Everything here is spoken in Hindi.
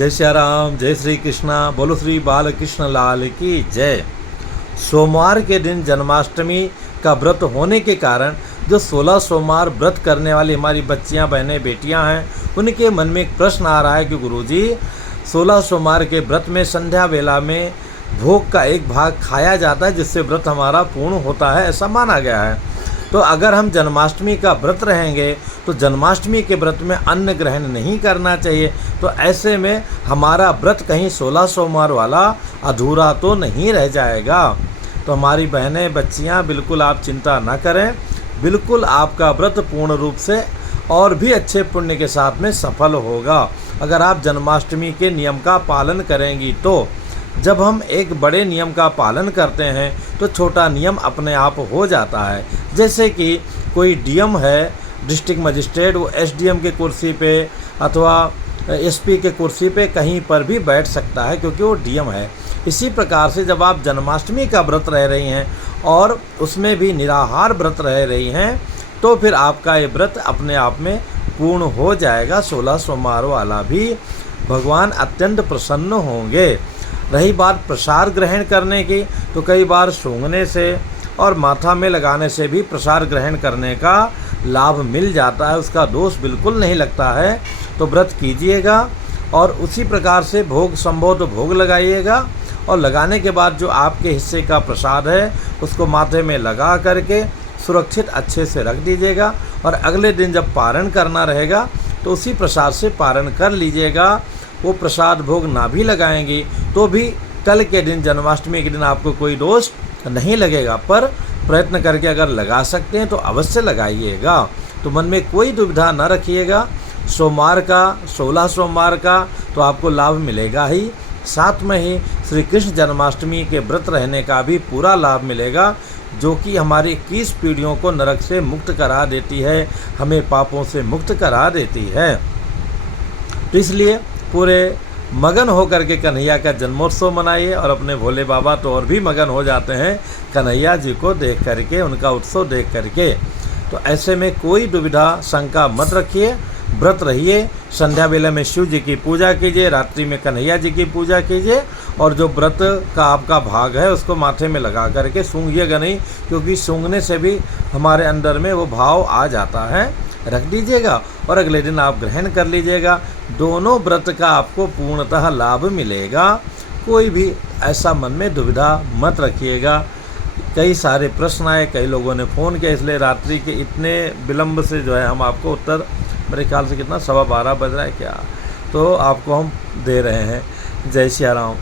जय श्री राम, जय श्री कृष्णा, बोलो श्री बालकृष्ण लाल की जय। सोमवार के दिन जन्माष्टमी का व्रत होने के कारण जो 16 सोमवार व्रत करने वाली हमारी बच्चियां, बहनें, बेटियां हैं, उनके मन में एक प्रश्न आ रहा है कि गुरुजी 16 सोमवार के व्रत में संध्या वेला में भोग का एक भाग खाया जाता है जिससे व्रत हमारा पूर्ण होता है, ऐसा माना गया है। तो अगर हम जन्माष्टमी का व्रत रहेंगे तो जन्माष्टमी के व्रत में अन्न ग्रहण नहीं करना चाहिए। तो ऐसे में हमारा व्रत कहीं 16 सोमवार वाला अधूरा तो नहीं रह जाएगा। तो हमारी बहनें, बच्चियां, बिल्कुल आप चिंता ना करें, बिल्कुल आपका व्रत पूर्ण रूप से और भी अच्छे पुण्य के साथ में सफल होगा अगर आप जन्माष्टमी के नियम का पालन करेंगी। तो जब हम एक बड़े नियम का पालन करते हैं तो छोटा नियम अपने आप हो जाता है। जैसे कि कोई डीएम है, डिस्ट्रिक्ट मजिस्ट्रेट, वो एसडीएम के कुर्सी पे अथवा एसपी के कुर्सी पे कहीं पर भी बैठ सकता है क्योंकि वो डीएम है। इसी प्रकार से जब आप जन्माष्टमी का व्रत रह रही हैं और उसमें भी निराहार व्रत रह रही हैं तो फिर आपका ये व्रत अपने आप में पूर्ण हो जाएगा। 16 सोमवार वाला भी भगवान अत्यंत प्रसन्न होंगे। रही बात प्रसाद ग्रहण करने की, तो कई बार सूंघने से और माथा में लगाने से भी प्रसाद ग्रहण करने का लाभ मिल जाता है, उसका दोष बिल्कुल नहीं लगता है। तो व्रत कीजिएगा और उसी प्रकार से भोग संभव तो भोग लगाइएगा और लगाने के बाद जो आपके हिस्से का प्रसाद है उसको माथे में लगा करके सुरक्षित अच्छे से रख दीजिएगा और अगले दिन जब पारण करना रहेगा तो उसी प्रसाद से पारण कर लीजिएगा। वो प्रसाद भोग ना भी लगाएंगी तो भी कल के दिन जन्माष्टमी के दिन आपको कोई दोष नहीं लगेगा, पर प्रयत्न करके अगर लगा सकते हैं तो अवश्य लगाइएगा। तो मन में कोई दुविधा न रखिएगा। सोमवार का, 16 सोमवार का तो आपको लाभ मिलेगा ही, साथ में ही श्री कृष्ण जन्माष्टमी के व्रत रहने का भी पूरा लाभ मिलेगा जो कि हमारी 21 पीढ़ियों को नरक से मुक्त करा देती है, हमें पापों से मुक्त करा देती है। तो इसलिए पूरे मगन होकर के कन्हैया का जन्मोत्सव मनाइए और अपने भोले बाबा तो और भी मगन हो जाते हैं कन्हैया जी को देख करके, उनका उत्सव देख करके। तो ऐसे में कोई दुविधा, शंका मत रखिए, व्रत रहिए। संध्या वेला में शिव जी की पूजा कीजिए, रात्रि में कन्हैया जी की पूजा कीजिए और जो व्रत का आपका भाग है उसको माथे में लगा करके सूंघिएगा नहीं, क्योंकि सूंघने से भी हमारे अंदर में वो भाव आ जाता है। रख दीजिएगा और अगले दिन आप ग्रहण कर लीजिएगा। दोनों व्रत का आपको पूर्णतः लाभ मिलेगा। कोई भी ऐसा मन में दुविधा मत रखिएगा। कई सारे प्रश्न आए, कई लोगों ने फ़ोन किया, इसलिए रात्रि के इतने विलम्ब से जो है हम आपको उत्तर, मेरे ख्याल से कितना 12:15 बज रहा है क्या, तो आपको हम दे रहे हैं। जय श्री राम।